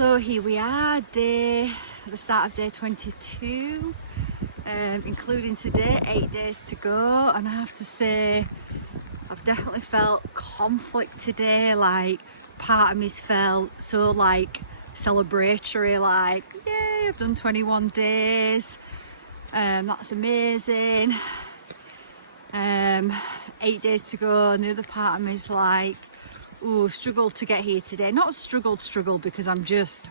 So here we are, at the start of day 22, including today, 8 days to go, and I have to say I've definitely felt conflict today. Like, part of me's felt so like celebratory, like, yay, I've done 21 days, that's amazing, 8 days to go, and the other part of me is like, oh, struggled to get here today. Not struggle because I'm just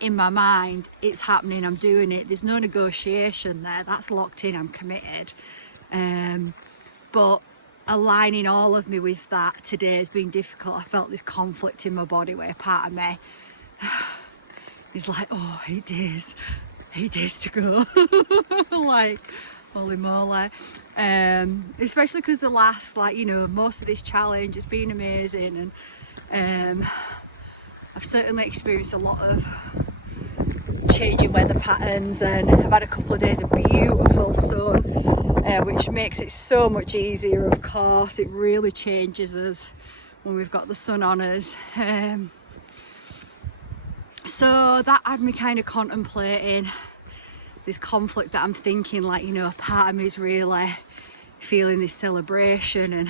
in my mind, it's happening, I'm doing it, there's no negotiation there, that's locked in, I'm committed. But aligning all of me with that today has been difficult. I felt this conflict in my body where part of me is like, oh, 8 days to go. Like, holy moly. Especially because the last, most of this challenge has been amazing, and I've certainly experienced a lot of changing weather patterns, and I've had a couple of days of beautiful sun, which makes it so much easier. Of course, it really changes us when we've got the sun on us. So that had me kind of contemplating this conflict that I'm thinking, part of me is really feeling this celebration and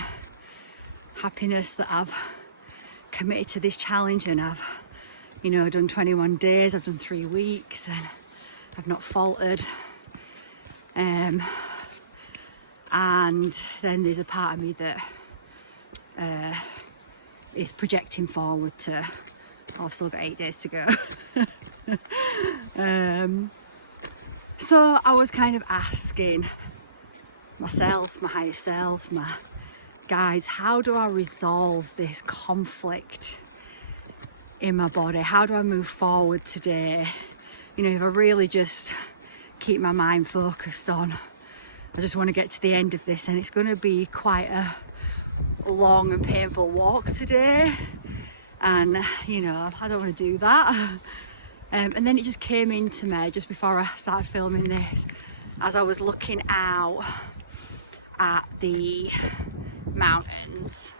happiness that I've committed to this challenge, and I've done 21 days, I've done 3 weeks, and I've not faltered. And then there's a part of me that is projecting forward to, I've still got 8 days to go. So I was kind of asking myself, my higher self, my guides, how do I resolve this conflict in my body? How do I move forward today? If I really just keep my mind focused on, I just want to get to the end of this, and it's going to be quite a long and painful walk today, and I don't want to do that. And then it just came into me just before I started filming this, as I was looking out at the mountains.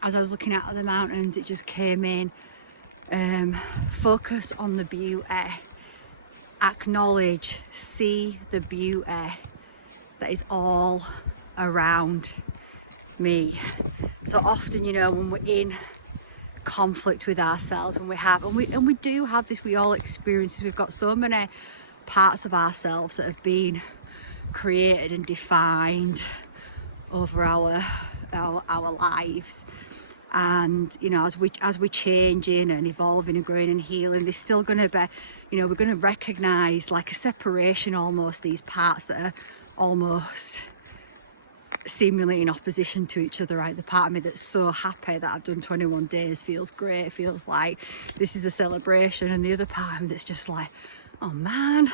As I was looking out at the mountains, it just came in. Focus on the beauty. Acknowledge, see the beauty that is all around me. So often, when we're in conflict with ourselves, and we do have this, we all experience this, we've got so many parts of ourselves that have been created and defined over our lives. And as we're changing and evolving and growing and healing, there's still going to be, we're going to recognize like a separation almost, these parts that are almost seemingly in opposition to each other, right? The part of me that's so happy that I've done 21 days feels great, feels like this is a celebration, and the other part of me that's just like, oh man,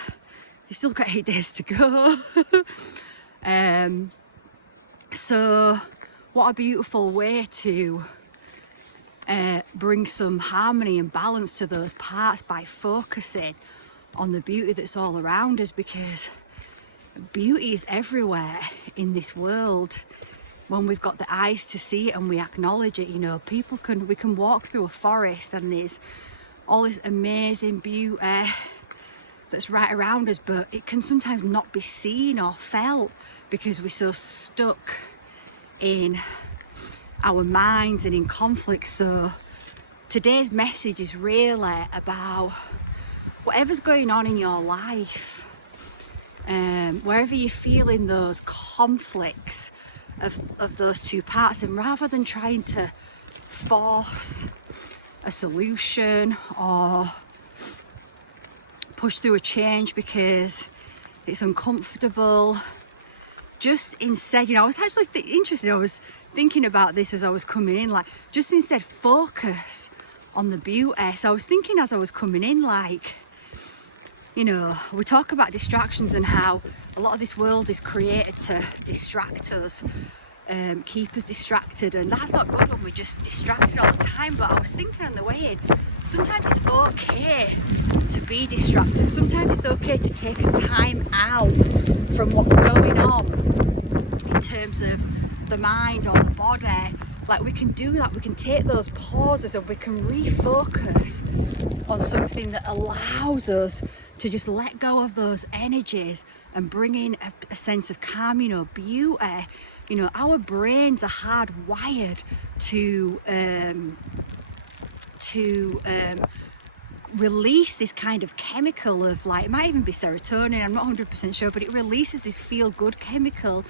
you still got 8 days to go. So what a beautiful way to bring some harmony and balance to those parts by focusing on the beauty that's all around us, because beauty is everywhere in this world when we've got the eyes to see it and we acknowledge it. We can walk through a forest and there's all this amazing beauty that's right around us, but it can sometimes not be seen or felt because we're so stuck in our minds and in conflict. So today's message is really about whatever's going on in your life, wherever you're feeling those conflicts of those two parts, and rather than trying to force a solution or push through a change because it's uncomfortable, just instead, I was actually interested, I was thinking about this as I was coming in, just instead focus on the beauty. So I was thinking as I was coming in, we talk about distractions and how a lot of this world is created to distract us, keep us distracted, and that's not good when we're just distracted all the time. But I was thinking on the way in, sometimes it's okay to be distracted. Sometimes it's okay to take a time out from what's going on in terms of the mind or the body, like we can do that. We can take those pauses and we can refocus on something that allows us to just let go of those energies and bring in a sense of calm, you know, beauty. You know, our brains are hardwired to release this kind of chemical of, like, it might even be serotonin, I'm not 100% sure, but it releases this feel-good chemical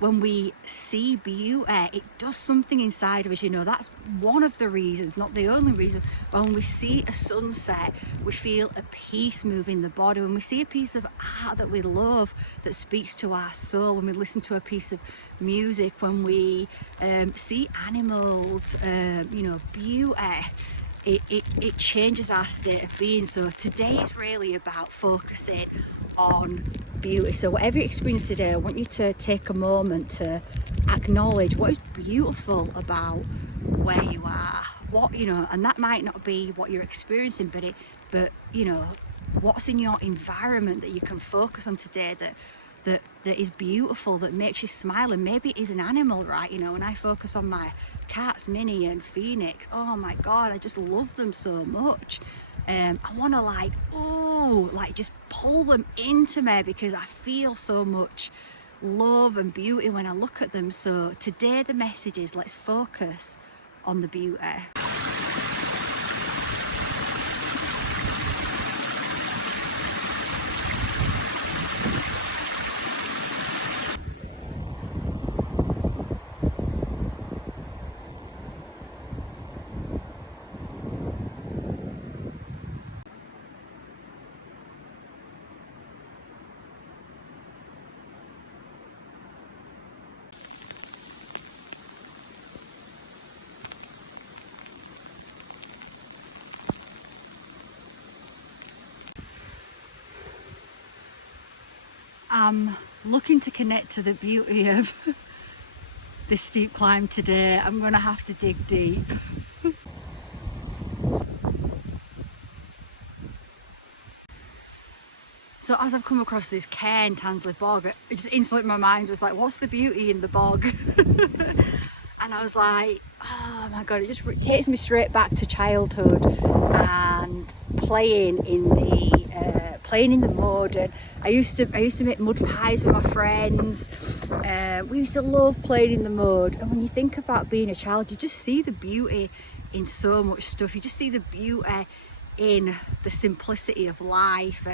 when we see beauty. It does something inside of us, you know. That's one of the reasons, not the only reason, but when we see a sunset, we feel a peace move in the body. When we see a piece of art that we love, that speaks to our soul, when we listen to a piece of music, when we see animals, you know, beauty, it changes our state of being. So today is really about focusing on beauty. So whatever you experience today, I want you to take a moment to acknowledge what is beautiful about where you are. What, you know, and that might not be what you're experiencing, but you know, what's in your environment that you can focus on today that is beautiful, that makes you smile. And maybe it is an animal, right? You know, when I focus on my cats, Minnie and Phoenix, oh my God, I just love them so much. I want to like just pull them into me because I feel so much love and beauty when I look at them. So today the message is, let's focus on the beauty. I'm looking to connect to the beauty of this steep climb today. I'm going to have to dig deep. So as I've come across this cairn, Tansley Bog, it just instantly my mind was like, what's the beauty in the bog? And I was like, oh my God, it just takes me straight back to childhood and playing in the mud. And I used to make mud pies with my friends. We used to love playing in the mud. And when you think about being a child, you just see the beauty in so much stuff. You just see the beauty in the simplicity of life.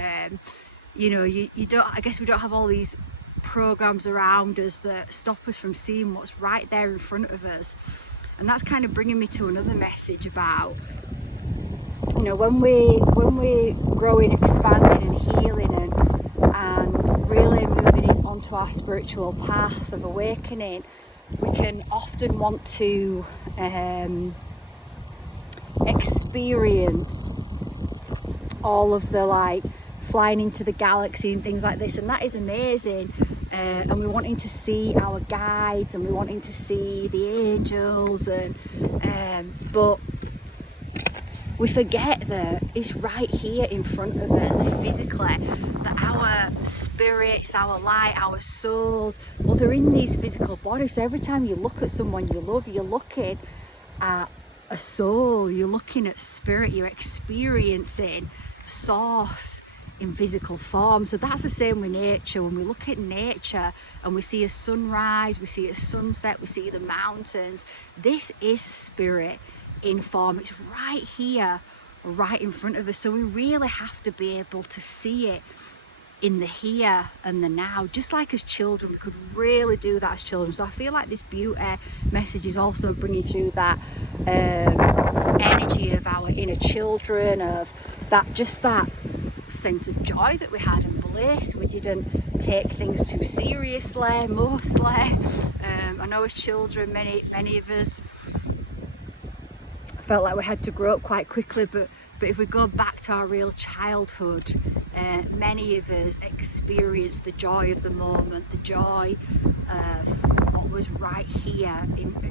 You know, you don't, I guess we don't have all these programs around us that stop us from seeing what's right there in front of us. And that's kind of bringing me to another message about, you know, when we're growing, expanding and healing and really moving in onto our spiritual path of awakening, we can often want to experience all of the, like, flying into the galaxy and things like this, and that is amazing, and we're wanting to see our guides and we're wanting to see the angels, but we forget that it's right here in front of us physically, that our spirits, our light, our souls, well, they're in these physical bodies. So every time you look at someone you love, you're looking at a soul, you're looking at spirit, you're experiencing source in physical form. So that's the same with nature. When we look at nature and we see a sunrise, we see a sunset, we see the mountains, this is spirit in form. It's right here, right in front of us. So we really have to be able to see it in the here and the now. Just like as children, we could really do that as children. So I feel like this beauty message is also bringing through that energy of our inner children, of that, just that sense of joy that we had and bliss. We didn't take things too seriously, mostly. I know as children, many of us felt like we had to grow up quite quickly, but if we go back to our real childhood, many of us experienced the joy of the moment, the joy of what was right here,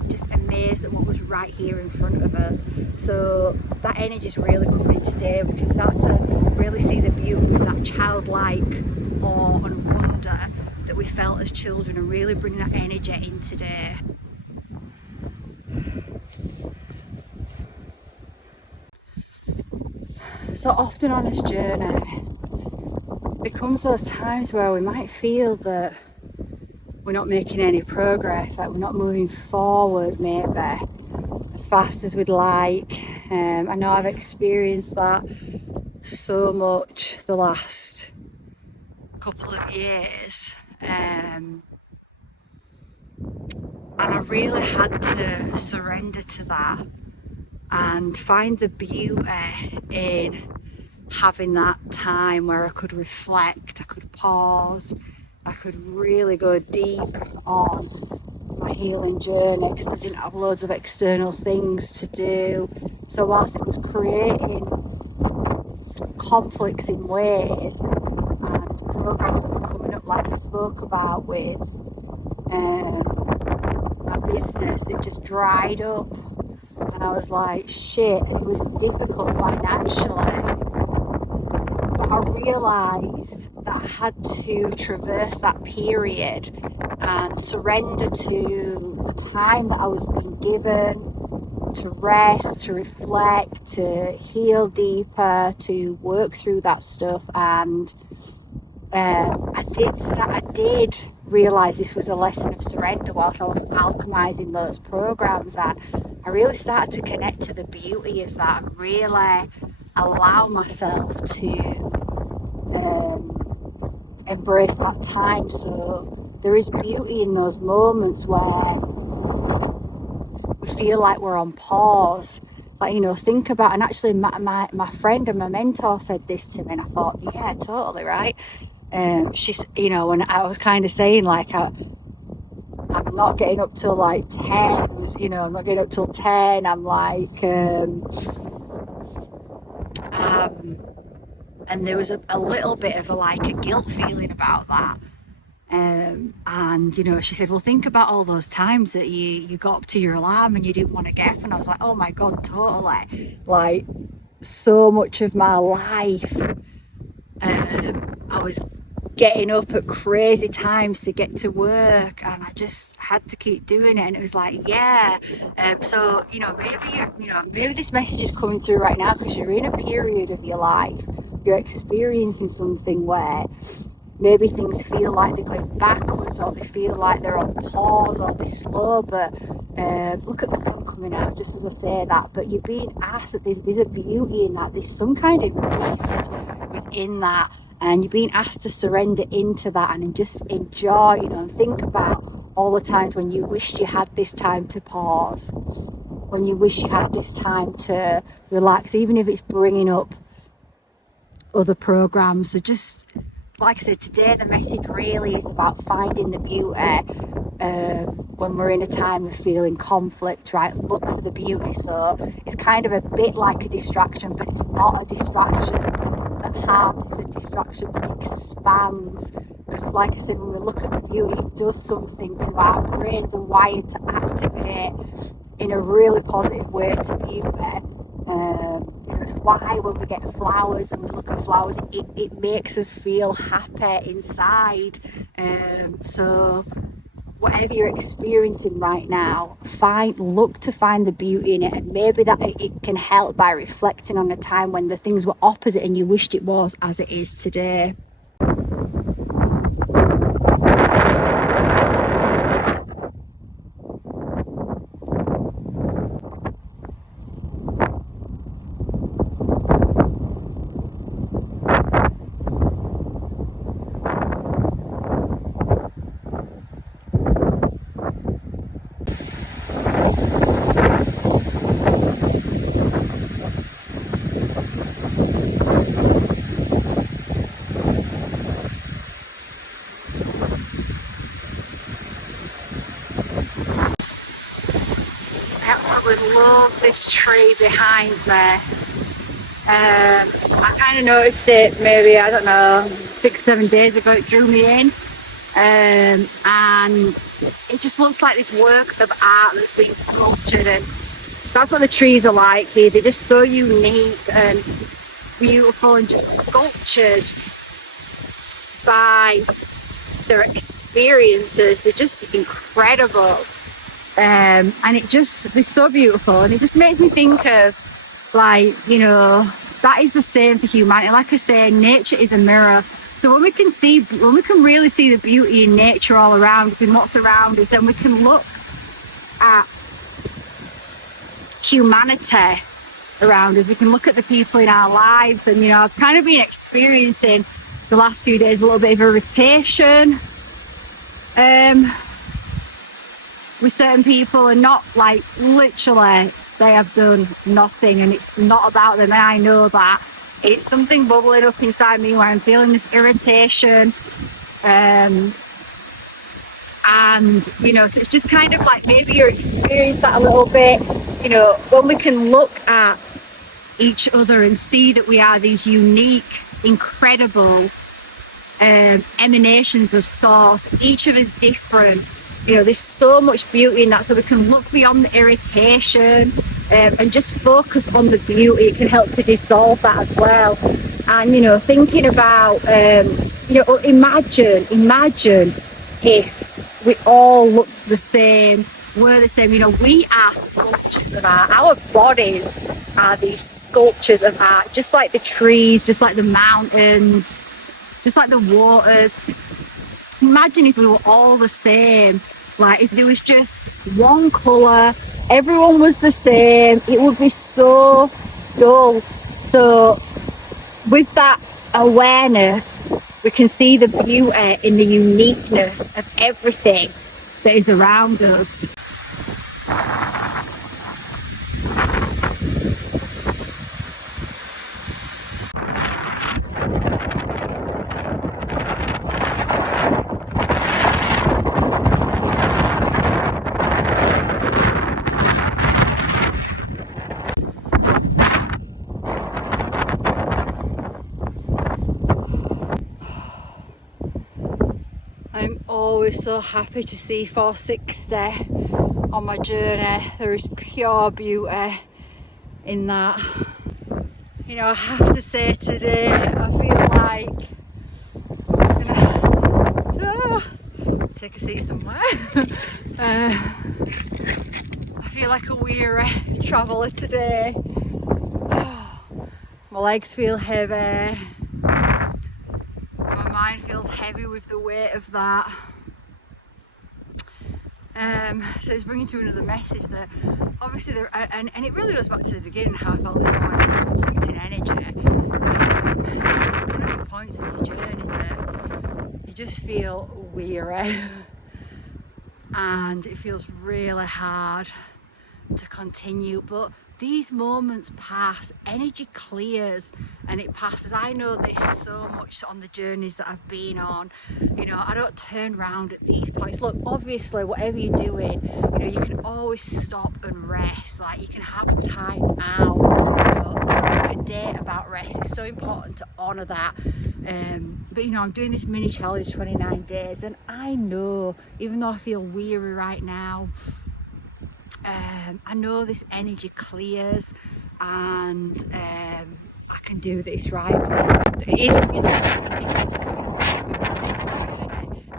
just amazed at what was right here in front of us. So that energy is really coming today. We can start to really see the beauty of that childlike awe and wonder that we felt as children, and really bring that energy in today. so often on this journey, there comes those times where we might feel that we're not making any progress, like we're not moving forward maybe as fast as we'd like. I know I've experienced that so much the last couple of years, and I really had to surrender to that and find the beauty in having that time where I could reflect, I could pause, I could really go deep on my healing journey, because I didn't have loads of external things to do. So whilst it was creating conflicts in ways and programs that were coming up, like I spoke about with my business, it just dried up, and I was like, shit, and it was difficult financially. But I realised that I had to traverse that period and surrender to the time that I was being given to rest, to reflect, to heal deeper, to work through that stuff. And I did realise this was a lesson of surrender whilst I was alchemising those programs, and I really started to connect to the beauty of that and really allow myself to embrace that time. So there is beauty in those moments where we feel like we're on pause. Like, you know, think about, and actually my friend and my mentor said this to me, and I thought, yeah, totally right. She's, you know, and I was kind of saying, like, I'm not getting up till like 10. It was, you know, I'm not getting up till 10. I'm like, and there was a little bit of a guilt feeling about that. And, you know, she said, well, think about all those times that you got up to your alarm and you didn't want to get up. And I was like, oh my God, totally. Like, so much of my life, I was getting up at crazy times to get to work, and I just had to keep doing it. And it was like, yeah. So, you know, maybe this message is coming through right now because you're in a period of your life, you're experiencing something where maybe things feel like they're going backwards, or they feel like they're on pause, or they're slow. But look at the sun coming out just as I say that. But you're being asked that there's a beauty in that. There's some kind of gift within that, and you're being asked to surrender into that and just enjoy, you know, and think about all the times when you wished you had this time to pause, when you wish you had this time to relax, even if it's bringing up other programs. So just, like I said, today the message really is about finding the beauty when we're in a time of feeling conflict, right? Look for the beauty. So it's kind of a bit like a distraction, but it's not a distraction that harms, it's a distraction that expands. Because like I said, when we look at the beauty, it does something to our brains, are wired to activate in a really positive way to beauty. It's why when we get flowers and we look at flowers, it makes us feel happy inside. So whatever you're experiencing right now, look to find the beauty in it, and maybe that it can help by reflecting on a time when the things were opposite and you wished it was as it is today. Absolutely love this tree behind me. I kind of noticed it maybe, I don't know, 6-7 days ago. It drew me in, and it just looks like this work of art that's been sculptured, and that's what the trees are like here. They're just so unique and beautiful and just sculptured by their experiences. They're just incredible. And they're so beautiful, and it just makes me think of, like, you know, that is the same for humanity. Like I say, nature is a mirror. So when we can really see the beauty in nature all around us, in what's around us, then we can look at humanity around us. We can look at the people in our lives. And, you know, I've kind of been experiencing the last few days a little bit of irritation with certain people, and not like literally they have done nothing and it's not about them, and I know that. It's something bubbling up inside me where I'm feeling this irritation, and you know, so it's just kind of like maybe you experience that a little bit. You know, when we can look at each other and see that we are these unique, incredible emanations of source, each of us different. You know, there's so much beauty in that, so we can look beyond the irritation and just focus on the beauty. It can help to dissolve that as well. And, you know, thinking about, you know, imagine if we all looked the same, were the same. You know, we are sculptures of art. Our bodies are these sculptures of art, just like the trees, just like the mountains, just like the waters. Imagine if we were all the same. Like if there was just one colour, everyone was the same, it would be so dull. So with that awareness, we can see the beauty in the uniqueness of everything that is around us. I'm always so happy to see 460 on my journey. There is pure beauty in that. You know, I have to say today, I feel like I'm just gonna take a seat somewhere. I feel like a weary traveller today. My legs feel heavy. My mind feels heavy with the weight of that. So it's bringing through another message that obviously there, and it really goes back to the beginning, how I felt this morning, conflicting energy. You know, there's going to be points on your journey that you just feel weary and it feels really hard to continue, but these moments pass, energy clears and it passes. I know this so much on the journeys that I've been on. You know, I don't turn around at these points. Look, obviously, whatever you're doing, you know, you can always stop and rest. Like, you can have time out. You know, look at date about rest. It's so important to honour that. But, you know, I'm doing this mini challenge, 29 days, and I know, even though I feel weary right now, I know this energy clears and I can do this, right? But it is bringing through a message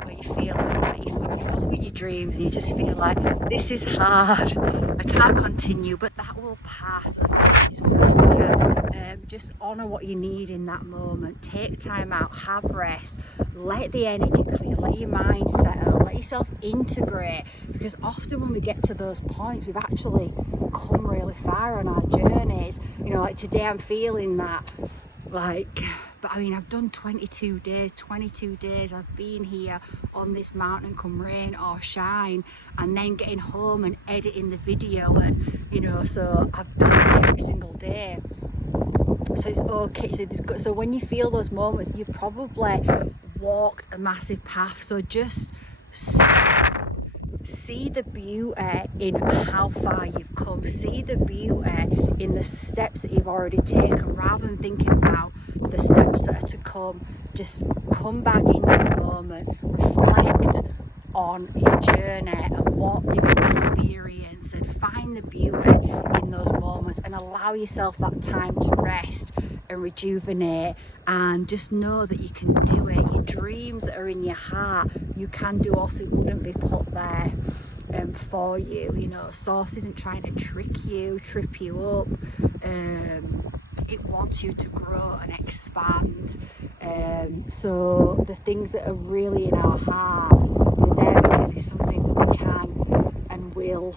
where you feel like that, you're following your dreams and you just feel like this is hard, I can't continue, but that will pass. Those energies will clear. Just honour what you need in that moment. Take time out, have rest, let the energy clear, let your mind settle, let yourself integrate, because often when we get to those points, we've actually come really far on our journeys. You know, like today I'm feeling that, like, but I mean, I've done 22 days I've been here on this mountain, come rain or shine, and then getting home and editing the video, and you know, so I've done that every single day. So it's okay. So when you feel those moments, you've probably walked a massive path. So just stop. See the beauty in how far you've come. See the beauty in the steps that you've already taken, rather than thinking about the steps that are to come. Just come back into the moment, reflect on your journey and what you've experienced, and find the beauty in those moments and allow yourself that time to rest and rejuvenate, and just know that you can do it. Your dreams that are in your heart, you can do, also it wouldn't be put there for you. You know, source isn't trying to trick you, trip you up. it wants you to grow and expand. So the things that are really in our hearts are there because it's something that we can and will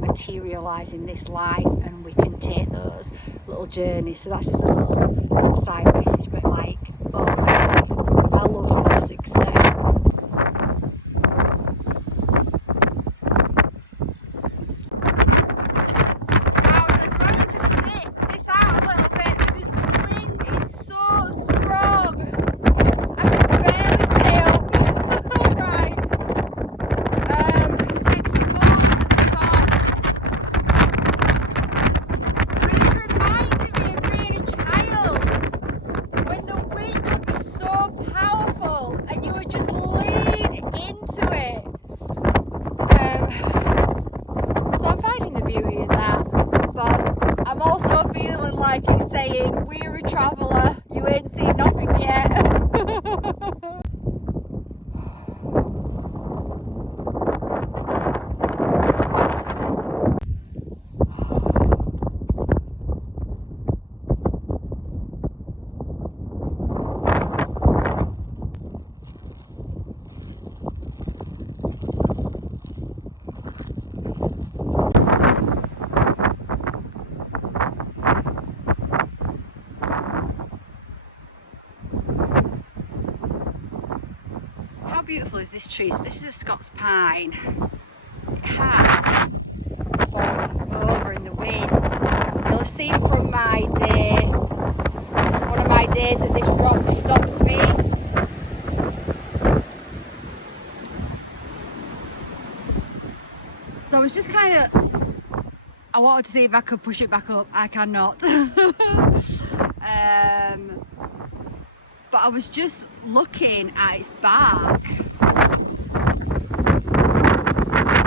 materialize in this life, and we can take those little journeys. So that's just a little side message, but like, oh my god, I love 460. We're a traveller, you ain't seen nothing yet. How beautiful is this tree? So this is a Scots pine. It has fallen over in the wind. You'll have seen from my day, one of my days that this rock stopped me. So I was just kind of, I wanted to see if I could push it back up. I cannot. But I was just looking at its bark.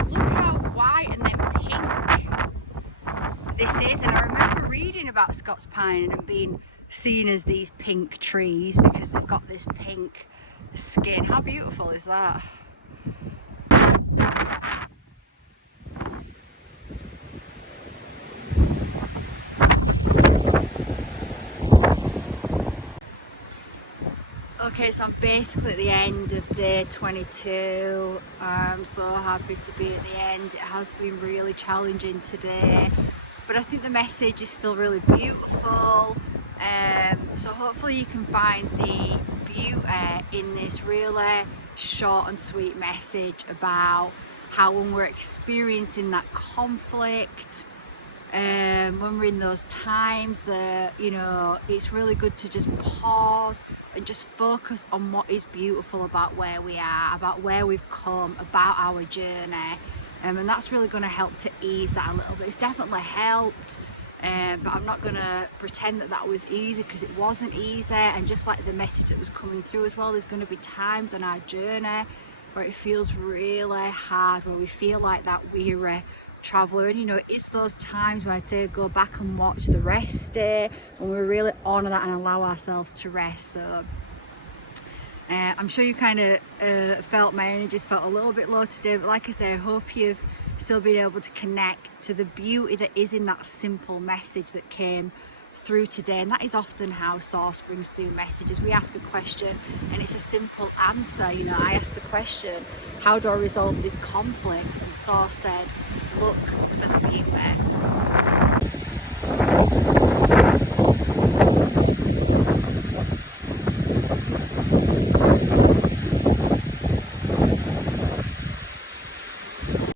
Look how white and then pink this is. And I remember reading about Scots pine and them being seen as these pink trees because they've got this pink skin. How beautiful is that? Okay, so I'm basically at the end of day 22. I'm so happy to be at the end. It has been really challenging today, but I think the message is still really beautiful. So hopefully you can find the beauty in this really short and sweet message about how when we're experiencing that conflict, when we're in those times that, you know, it's really good to just pause and just focus on what is beautiful about where we are, about where we've come, about our journey, and that's really going to help to ease that a little bit. It's definitely helped, but I'm not going to pretend that that was easy, because it wasn't easy. And just like the message that was coming through as well, there's going to be times on our journey where it feels really hard, where we feel like that weary traveller. And you know, it's those times where I'd say go back and watch the rest day, and we really honour that and allow ourselves to rest. So I'm sure you kind of felt my energies felt a little bit low today, but like I say, I hope you've still been able to connect to the beauty that is in that simple message that came through today. And that is often how Source brings through messages. We ask a question and it's a simple answer. You know, I asked the question, how do I resolve this conflict? And Source said, look for the beauty.